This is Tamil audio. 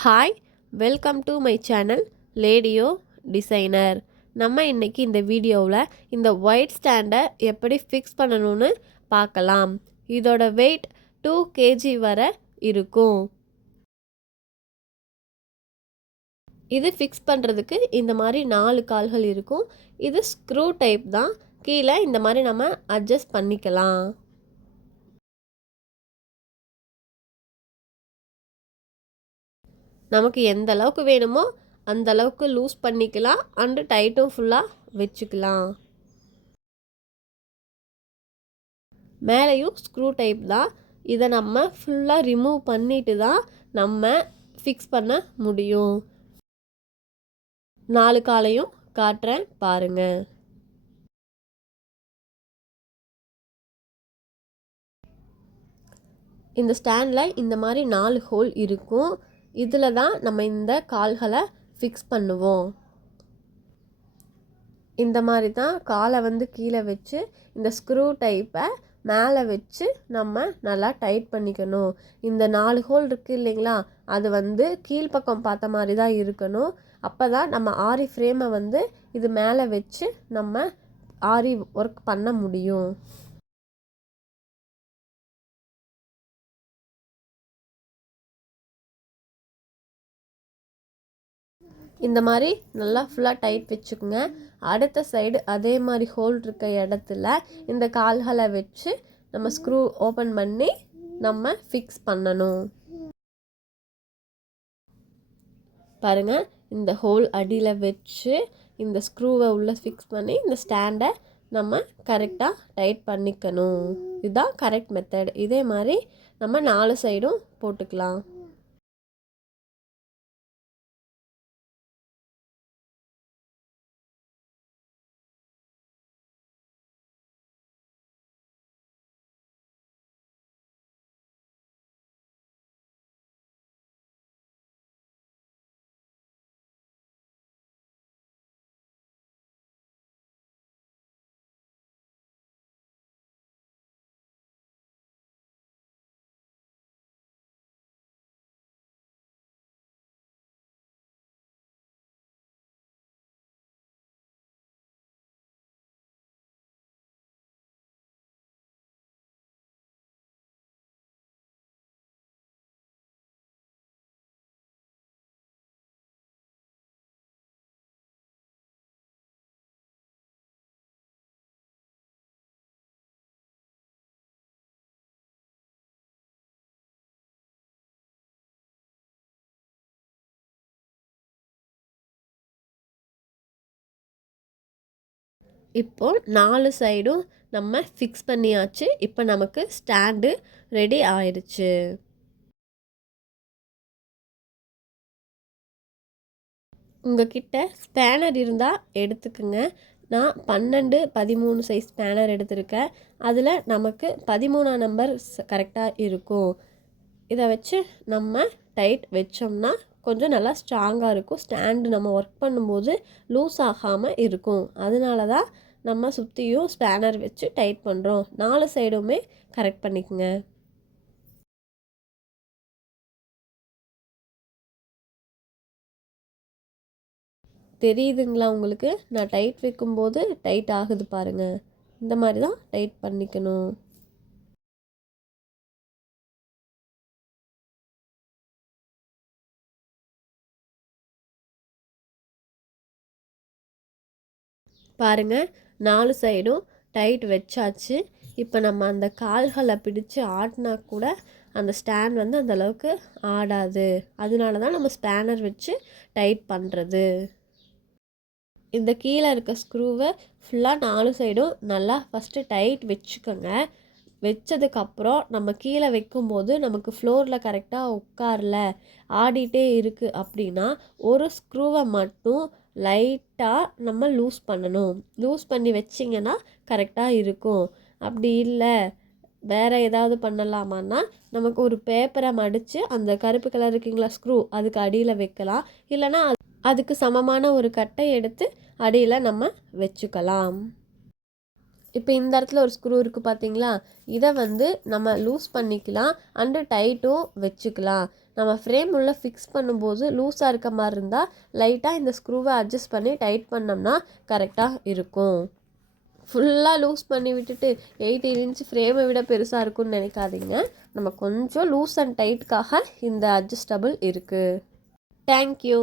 Hi, welcome to my channel லேடியோ டிசைனர். நம்ம இன்றைக்கி இந்த வீடியோவில் இந்த ஒயிட் ஸ்டாண்டை எப்படி ஃபிக்ஸ் பண்ணணும்னு பார்க்கலாம். இதோட வெயிட் 2 kg வரை இருக்கும். இது ஃபிக்ஸ் பண்ணுறதுக்கு இந்த மாதிரி 4 கால்கள் இருக்கும். இது ஸ்க்ரூ டைப் தான். கீழே இந்த மாதிரி நம்ம அட்ஜஸ்ட் பண்ணிக்கலாம். நமக்கு எந்த அளவுக்கு வேணுமோ அந்த அளவுக்கு லூஸ் பண்ணிக்கலாம் அண்டு டைட்டும் ஃபுல்லாக வச்சுக்கலாம். மேலேயும் ஸ்க்ரூ டைப் தான். இதை நம்ம ஃபுல்லாக ரிமூவ் பண்ணிட்டு தான் நம்ம ஃபிக்ஸ் பண்ண முடியும். 4 காலையும் காட்டுறேன் பாருங்கள். இந்த ஸ்டாண்டில் இந்த மாதிரி 4 ஹோல் இருக்கும். இதில் தான் நம்ம இந்த கால்களை ஃபிக்ஸ் பண்ணுவோம். இந்த மாதிரி தான் காலை கீழே வச்சு இந்த ஸ்க்ரூ டைப்பை மேலே வச்சு நம்ம நல்லா டைட் பண்ணிக்கணும். இந்த 4 ஹோல் இருக்குது இல்லைங்களா, அது கீழ்ப்பக்கம் பார்த்த மாதிரி தான் இருக்கணும். அப்போ தான் நம்ம ஆரி ஃப்ரேமை இது மேலே வச்சு நம்ம ஆரி ஒர்க் பண்ண முடியும். இந்த மாதிரி நல்லா ஃபுல்லாக டைட் வச்சுக்கோங்க. அடுத்த சைடு அதே மாதிரி ஹோல் இருக்க இடத்துல இந்த கால்களை வச்சு நம்ம ஸ்க்ரூ ஓப்பன் பண்ணி நம்ம ஃபிக்ஸ் பண்ணணும். பாருங்கள், இந்த ஹோல் அடியில் வச்சு இந்த ஸ்க்ரூவை உள்ளே ஃபிக்ஸ் பண்ணி இந்த ஸ்டாண்டை நம்ம கரெக்டாக டைட் பண்ணிக்கணும். இதுதான் கரெக்ட் மெத்தட். இதே மாதிரி நம்ம 4 சைடும் போட்டுக்கலாம். இப்போ 4 சைடும் நம்ம ஃபிக்ஸ் பண்ணியாச்சு. இப்போ நமக்கு ஸ்டாண்டு ரெடி ஆயிடுச்சு. உங்ககிட்ட ஸ்பேனர் இருந்தால் எடுத்துக்குங்க. நான் 12, 13 சைஸ் ஸ்பேனர் எடுத்திருக்கேன். அதில் நமக்கு 13ஆம் நம்பர் கரெக்டாக இருக்கும். இதை வச்சு நம்ம டைட் வச்சோம்னா கொஞ்சம் நல்லா ஸ்ட்ராங்காக இருக்கும். ஸ்டாண்டு நம்ம ஒர்க் பண்ணும்போது லூஸ் ஆகாமல் இருக்கும். அதனால தான் நம்ம சுற்றியும் ஸ்பேனர் வச்சு டைட் பண்ணுறோம். 4 சைடுமே கரெக்ட் பண்ணிக்கோங்க. தெரியுதுங்களா உங்களுக்கு? நான் டைட் வைக்கும்போது டைட் ஆகுது பாருங்கள். இந்த மாதிரி தான் டைட் பண்ணிக்கணும். பாருங்கள், 4 சைடும் டைட் வச்சாச்சு. இப்போ நம்ம அந்த கால்களை பிடிச்சு ஆட்டினா கூட அந்த ஸ்டாண்ட் அந்தளவுக்கு ஆடாது. அதனால தான் நம்ம ஸ்பேனர் வச்சு டைட் பண்ணுறது. இந்த கீழே இருக்க ஸ்க்ரூவை ஃபுல்லாக 4 சைடும் நல்லா ஃபஸ்ட்டு டைட் வச்சுக்கோங்க. வச்சதுக்கப்புறம் நம்ம கீழே வைக்கும்போது நமக்கு ஃப்ளோரில் கரெக்டாக உட்காரல, ஆடிட்டே இருக்குது அப்படின்னா ஒரு ஸ்க்ரூவை மட்டும் லைட்டாக நம்ம லூஸ் பண்ணணும். லூஸ் பண்ணி வச்சிங்கன்னா கரெக்டாக இருக்கும். அப்படி இல்லை வேறு ஏதாவது பண்ணலாமான்னா நமக்கு ஒரு பேப்பரை மடித்து அந்த கருப்பு கலர் இருக்குங்களா ஸ்க்ரூ, அதுக்கு அடியில் வைக்கலாம். இல்லைனா அதுக்கு சமமான ஒரு கட்டை எடுத்து அடியில் நம்ம வச்சுக்கலாம். இப்போ இந்த இடத்துல ஒரு ஸ்க்ரூ இருக்குது பார்த்தீங்களா, இதை நம்ம லூஸ் பண்ணிக்கலாம் அண்டு டைட்டும் வச்சுக்கலாம். நம்ம ஃப்ரேம் உள்ள ஃபிக்ஸ் பண்ணும்போது லூஸாக இருக்க மாதிரி இருந்தால் லைட்டாக இந்த ஸ்க்ரூவை அட்ஜஸ்ட் பண்ணி டைட் பண்ணோம்னா கரெக்டாக இருக்கும். ஃபுல்லாக லூஸ் பண்ணி விட்டுட்டு 18 இன்ச் ஃப்ரேமை விட பெருசாக இருக்கும்னு நினைக்காதீங்க. நம்ம கொஞ்சம் லூஸ் அண்ட் டைட்டுக்காக இந்த அட்ஜஸ்டபிள் இருக்குது. தேங்க்யூ.